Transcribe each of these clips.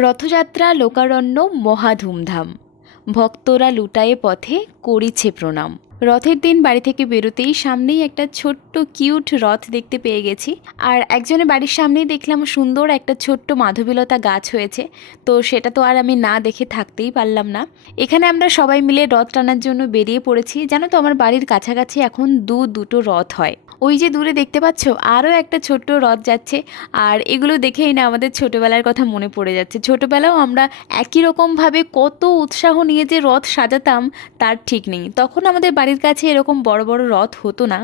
রথযাত্রা লোকারণ্য মহা ধুমধাম, ভক্তরা লুটায়ে পথে করিছে প্রণাম। রথের দিন বাড়ি থেকে বেরোতেই সামনেই একটা ছোট্ট কিউট রথ দেখতে পেয়ে গেছি। আর একজনের বাড়ির সামনেই দেখলাম সুন্দর একটা ছোট্ট মাধবীলতা গাছ হয়েছে, তো সেটা তো আর আমি না দেখে থাকতেই পারলাম না। এখানে আমরা সবাই মিলে রথ টানার জন্য বেরিয়ে পড়েছি। জানো তো, আমার বাড়ির কাছাকাছি এখন দুটো রথ হয়। ওই যে দূরে দেখতে পাচ্ছ আরও একটা ছোট্ট রথ যাচ্ছে। আর এগুলো দেখেই না আমাদের ছোটোবেলার কথা মনে পড়ে যাচ্ছে। ছোটোবেলাও আমরা একই রকমভাবে কত উৎসাহ নিয়ে যে রথ সাজাতাম তার ঠিক নেই। তখন আমাদের বাড়ির কাছে এরকম বড় বড় রথ হতো না।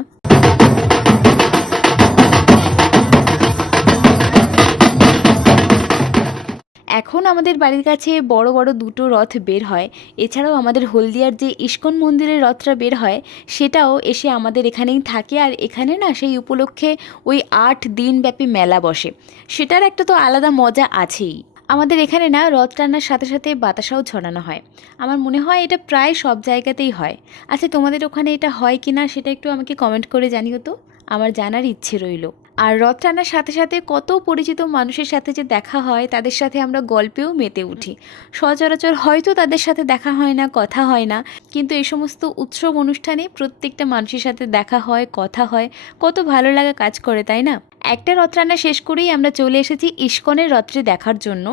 এখন আমাদের বাড়ির কাছে বড় বড় দুটো রথ বের হয়। এছাড়াও আমাদের হলদিয়ার যে ইস্কন মন্দিরের রথটা বের হয় সেটাও এসে আমাদের এখানেই থাকে। আর এখানে না সেই উপলক্ষে ওই 8 দিন ব্যাপী মেলা বসে, সেটার একটা তো আলাদা মজা আছেই। আমাদের এখানে না রথ টানার সাথে সাথে বাতাসাও ছড়ানো হয়। আমার মনে হয় এটা প্রায় সব জায়গাতেই হয়। আচ্ছা, তোমাদের ওখানে এটা হয় কি না সেটা একটু আমাকে কমেন্ট করে জানিও তো, আমার জানার ইচ্ছে রইল। আর রথ টানার সাথে সাথে কত পরিচিত মানুষের সাথে যে দেখা হয়, তাদের সাথে আমরা গল্পেও মেতে উঠি। সচরাচর হয়তো তাদের সাথে দেখা হয় না, কথা হয় না, কিন্তু এই সমস্ত উৎসব অনুষ্ঠানে প্রত্যেকটা মানুষের সাথে দেখা হয়, কথা হয়, কত ভালো লাগা কাজ করে, তাই না? একটা রথ রান্না শেষ করেই আমরা চলে এসেছি ইস্কনের রথটি দেখার জন্য।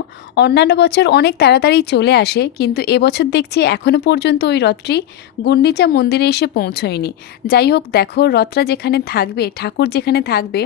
অন্যান্য বছর অনেক তাড়াতাড়ি চলে আসে, কিন্তু এবছর দেখছি এখনও পর্যন্ত ওই রথটি গুন্ডিচা মন্দিরে এসে পৌঁছয়নি। যাই হোক, দেখো রথটা যেখানে থাকবে, ঠাকুর যেখানে থাকবে,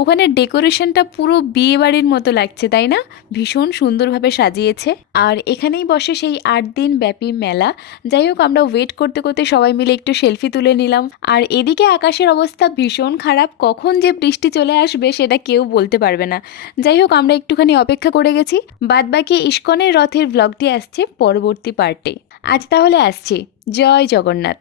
ওখানে ডেকোরেশনটা পুরো বিয়ে বাড়ির মতো লাগছে, তাই না? ভীষণ সুন্দরভাবে সাজিয়েছে। আর এখানেই বসে সেই 8 দিন ব্যাপী মেলা। যাই হোক, আমরা ওয়েট করতে করতে সবাই মিলে একটু সেলফি তুলে নিলাম। আর এদিকে আকাশের অবস্থা ভীষণ খারাপ, কখন যে বৃষ্টি চলে আসবে সেটা কেউ বলতে পারবে না। যাই হোক, আমরা একটুখানি অপেক্ষা করে গেছি। বাদবাকি ইস্কনের রথের ব্লগটি আসছে পরবর্তী পার্টে। আজ তাহলে আসছি। জয় জগন্নাথ।